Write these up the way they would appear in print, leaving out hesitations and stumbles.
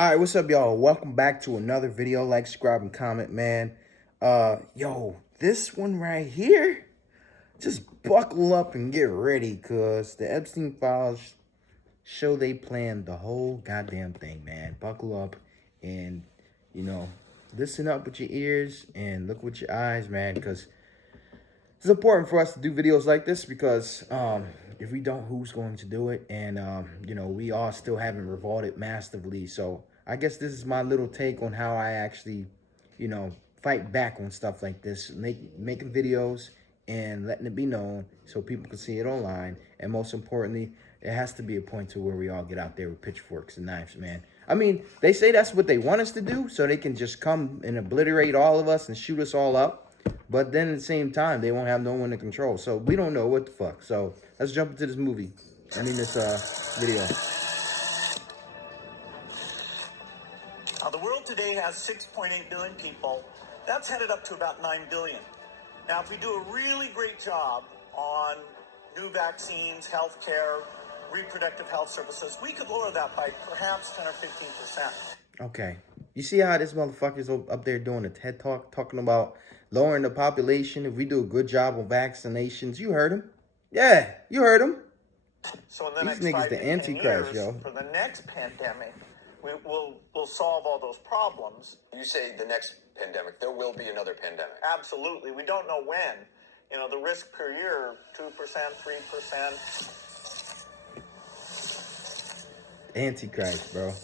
All right, what's up, y'all? Welcome back to another video. Like, subscribe, and comment, man. Yo, this one right here, just buckle up and get ready, cause the Epstein files show they planned the whole goddamn thing, man. Buckle up and, listen up with your ears and look with your eyes, man, because it's important for us to do videos like this because if we don't, who's going to do it? And, we all still haven't revolted massively. So I guess this is my little take on how I actually, fight back on stuff like this. Making videos and letting it be known so people can see it online. And most importantly, it has to be a point to where we all get out there with pitchforks and knives, man. I mean, they say that's what they want us to do so they can just come and obliterate all of us and shoot us all up. But then at the same time, they won't have no one to control. So we don't know what the fuck. So let's jump into this movie. This video. The world today has 6.8 billion people. That's headed up to about 9 billion. Now, if we do a really great job on new vaccines, healthcare, reproductive health services, we could lower that by perhaps 10 or 15%. Okay. You see how this motherfucker's up there doing a TED Talk talking about lowering the population if we do a good job on vaccinations? You heard him. Yeah, you heard him. So in the These next niggas 5 the to 10 Antichrist, years, yo. for the next pandemic, we'll solve all those problems. You say the next pandemic, there will be another pandemic. Absolutely. We don't know when. The risk per year, 2%, 3%. Antichrist, bro.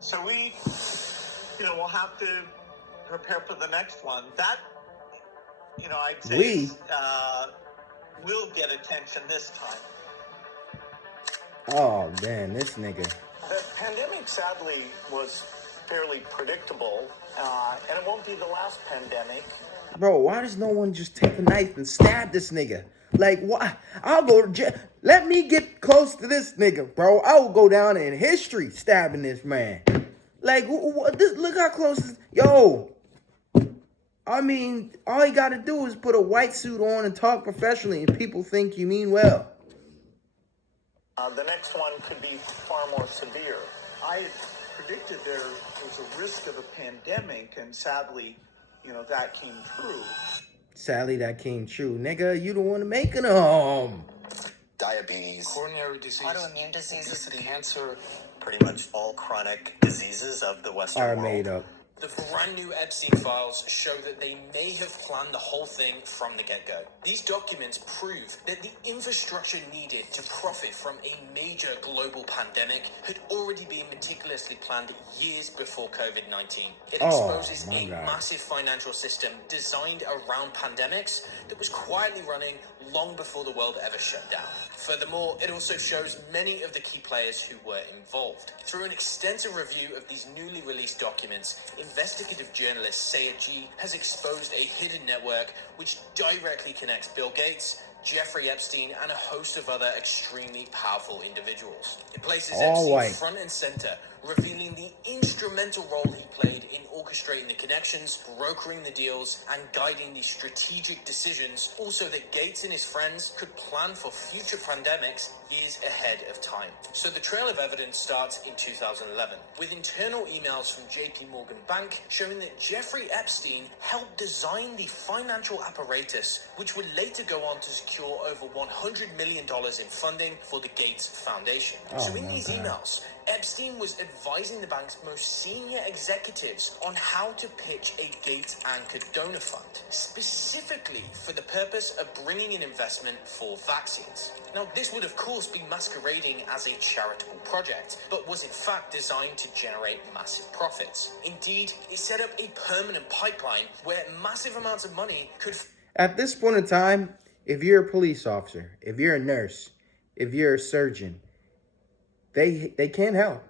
So we'll have to prepare for the next one. That, I'd say will get attention this time. Oh, man, this nigga. The pandemic, sadly, was fairly predictable, and it won't be the last pandemic. Bro, why does no one just take a knife and stab this nigga? Like, why? Let me get close to this nigga, bro. I will go down in history stabbing this man. Like, look how close this... Yo. I mean, all you got to do is put a white suit on and talk professionally, and people think you mean well. The next one could be far more severe. I predicted there was a risk of a pandemic, and sadly, that came true. Sadly, that came true. Nigga, you the one making them. Diabetes, coronary disease, autoimmune diseases, cancer, pretty much all chronic diseases of the Western world. Are made up. The brand new Epstein files show that they may have planned the whole thing from the get-go. These documents prove that the infrastructure needed to profit from a major global pandemic had already been meticulously planned years before COVID-19. It exposes a massive financial system designed around pandemics that was quietly running long before the world ever shut down. Furthermore, it also shows many of the key players who were involved. Through an extensive review of these newly released documents, investigative journalist Sayed G has exposed a hidden network which directly connects Bill Gates, Jeffrey Epstein, and a host of other extremely powerful individuals. It places Epstein front and center, revealing the instrumental role he played in orchestrating the connections, brokering the deals, and guiding the strategic decisions. Also, that Gates and his friends could plan for future pandemics years ahead of time. So the trail of evidence starts in 2011, with internal emails from JP Morgan Bank showing that Jeffrey Epstein helped design the financial apparatus, which would later go on to secure over $100 million in funding for the Gates Foundation. So in these emails, Epstein was advising the bank's most senior executives on how to pitch a Gates-anchored donor fund, specifically for the purpose of bringing in investment for vaccines. Now, this would of course be masquerading as a charitable project, but was in fact designed to generate massive profits. Indeed, it set up a permanent pipeline where massive amounts of money could... At this point in time, if you're a police officer, if you're a nurse, if you're a surgeon, they can't help.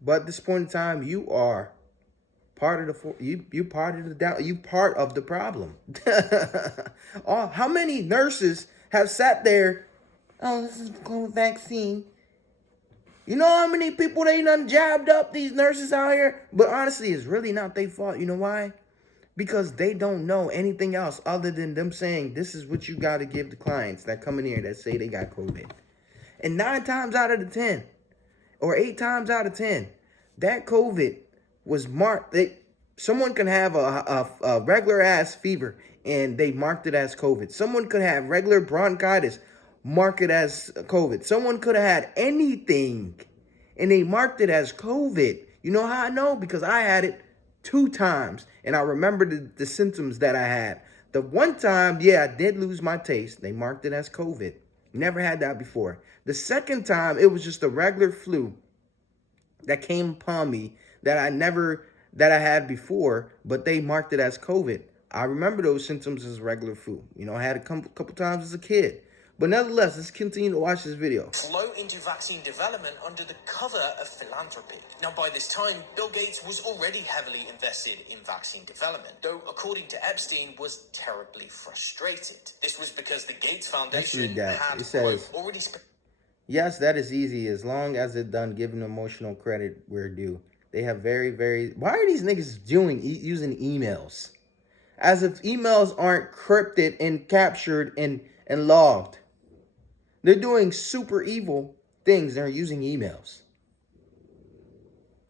But at this point in time, you are part of you part of the problem. How many nurses have sat there? Oh, this is a COVID vaccine. You know how many people they done jabbed up, these nurses out here? But honestly, it's really not their fault. You know why? Because they don't know anything else other than them saying, this is what you got to give the clients that come in here that say they got COVID. And 9 times out of the 10, or 8 times out of 10, that COVID was marked. Someone can have a regular ass fever and they marked it as COVID. Someone could have regular bronchitis, mark it as COVID. Someone could have had anything and they marked it as COVID. You know how I know? Because I had it 2 times and I remember the symptoms that I had. The one time, yeah, I did lose my taste. They marked it as COVID. Never had that before. The second time, it was just a regular flu that came upon me that I had before, but they marked it as COVID. I remember those symptoms as regular flu. You know, I had a couple times as a kid. But nevertheless, let's continue to watch this video. Flow into vaccine development under the cover of philanthropy. Now, by this time, Bill Gates was already heavily invested in vaccine development, though, according to Epstein, was terribly frustrated. This was because the Gates Foundation had it says, already yes, that is easy as long as it done giving emotional credit where due. They have very, why are these niggas using emails? As if emails aren't crypted and captured and logged. They're doing super evil things. They're using emails.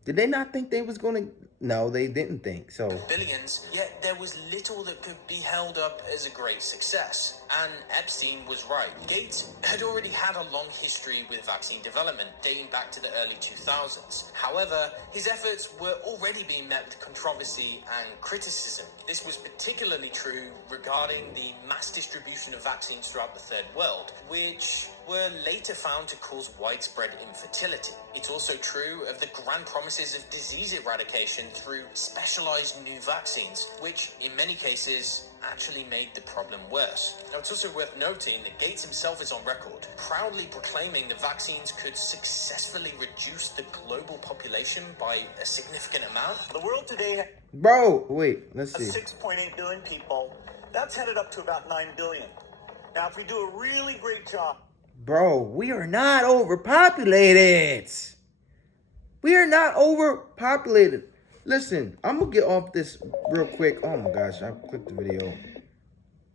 Did they not think they was going to? No, they didn't think so. Billions, yet there was little that could be held up as a great success. And Epstein was right. Gates had already had a long history with vaccine development, dating back to the early 2000s. However, his efforts were already being met with controversy and criticism. This was particularly true regarding the mass distribution of vaccines throughout the Third World, which were later found to cause widespread infertility. It's also true of the grand promises of disease eradication through specialized new vaccines, which in many cases actually made the problem worse. Now, it's also worth noting that Gates himself is on record, proudly proclaiming that vaccines could successfully reduce the global population by a significant amount. The world today Bro, wait, let's see. has 6.8 billion people. That's headed up to about 9 billion. Now, if we do a really great job... Bro, we are not overpopulated. We are not overpopulated. Listen, I'm gonna get off this real quick. Oh my gosh, I clicked the video.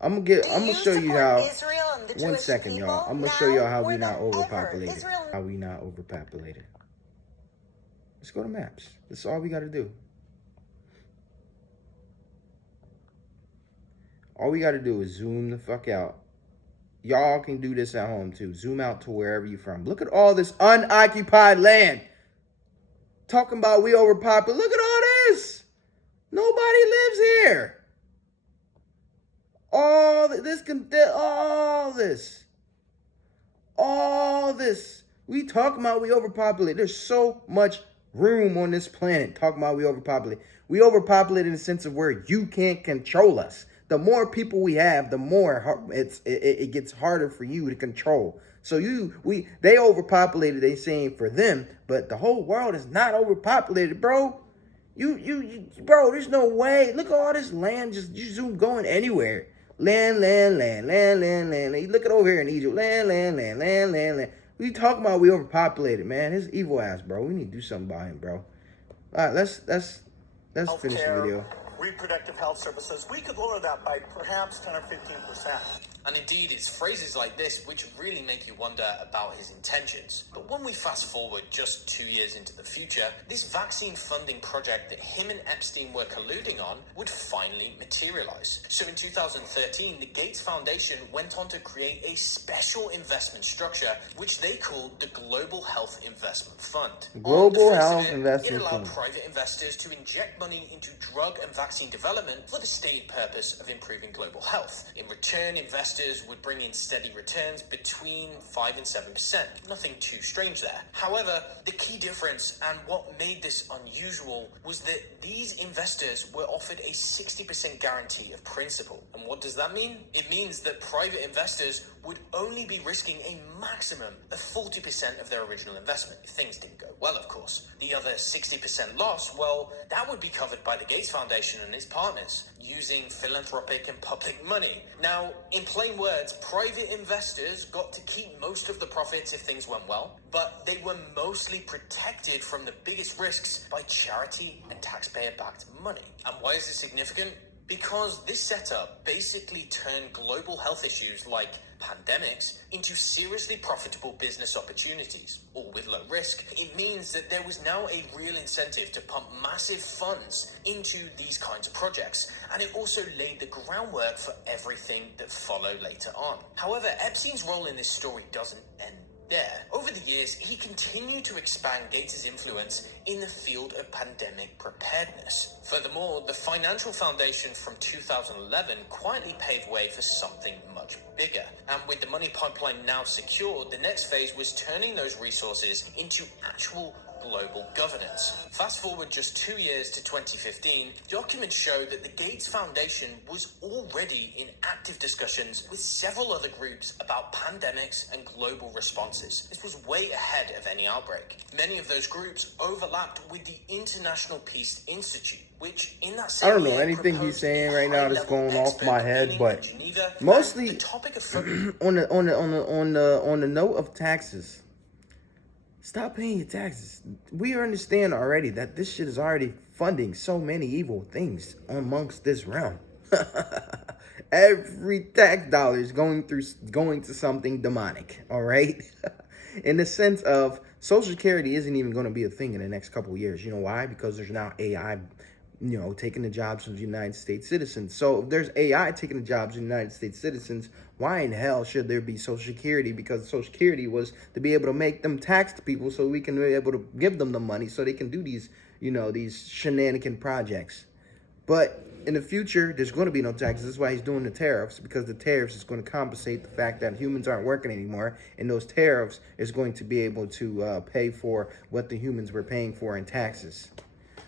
I'm gonna show you how. One second, y'all. I'm gonna show y'all how we not overpopulated. How we not overpopulated. Let's go to maps. That's all we gotta do. All we gotta do is zoom the fuck out. Y'all can do this at home too. Zoom out to wherever you're from. Look at all this unoccupied land. Talking about we overpopulated. Look at all this. Nobody lives here. All this. We talking about we overpopulated. There's so much room on this planet. Talking about we overpopulated. We overpopulated in the sense of where you can't control us. The more people we have, the more it gets harder for you to control. So they overpopulated, they saying for them, but the whole world is not overpopulated, bro. Bro, there's no way. Look at all this land, you zoom going anywhere. Land. You look at over here in Egypt, land. We talking about we overpopulated, man. His evil ass, bro. We need to do something about him, bro. All right, let's finish the video. Reproductive health services, we could lower that by perhaps 10 or 15%. And indeed, it's phrases like this which really make you wonder about his intentions. But when we fast forward just 2 years into the future, this vaccine funding project that him and Epstein were colluding on would finally materialize. So in 2013, the Gates Foundation went on to create a special investment structure, which they called the Global Health Investment Fund. Global Health Investment Fund. It allowed Fund. private investors to inject money into drug and vaccine development for the stated purpose of improving global health. In return, investors would bring in steady returns between 5 and 7%. Nothing too strange there. However, the key difference and what made this unusual was that these investors were offered a 60% guarantee of principal. And what does that mean? It means that private investors would only be risking a maximum of 40% of their original investment if things didn't go well, of course. The other 60% loss, well, that would be covered by the Gates Foundation and its partners, using philanthropic and public money. Now, in plain words, private investors got to keep most of the profits if things went well, but they were mostly protected from the biggest risks by charity and taxpayer-backed money. And why is this significant? Because this setup basically turned global health issues like pandemics into seriously profitable business opportunities, all with low risk. It means that there was now a real incentive to pump massive funds into these kinds of projects, and it also laid the groundwork for everything that followed later on. However, Epstein's role in this story doesn't end there. Over the years, he continued to expand Gates' influence in the field of pandemic preparedness. Furthermore, the financial foundation from 2011 quietly paved way for something much bigger. And with the money pipeline now secured, the next phase was turning those resources into actual global governance. Fast forward just 2 years to 2015, documents show that the Gates Foundation was already in active discussions with several other groups about pandemics and global responses. This was way ahead of any outbreak. Many of those groups overlapped with the International Peace Institute, which in that same I don't know year anything he's saying right now that's high-level going off my expert head, convening but in Geneva, mostly and the topic of on the note of taxes. Stop paying your taxes. We understand already that this shit is already funding so many evil things amongst this realm. Every tax dollar is going to something demonic, all right? In the sense of Social Security isn't even going to be a thing in the next couple of years. You know why? Because there's now AI, taking the jobs of the United States citizens. So if there's AI taking the jobs of the United States citizens, why in hell should there be Social Security? Because Social Security was to be able to make them taxed people so we can be able to give them the money so they can do these, these shenanigan projects. But in the future, there's going to be no taxes. That's why he's doing the tariffs, because the tariffs is going to compensate the fact that humans aren't working anymore. And those tariffs is going to be able to pay for what the humans were paying for in taxes.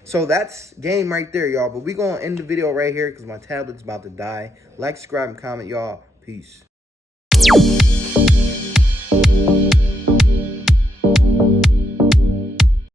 So that's game right there, y'all. But we're going to end the video right here because my tablet's about to die. Like, subscribe, and comment, y'all. Peace.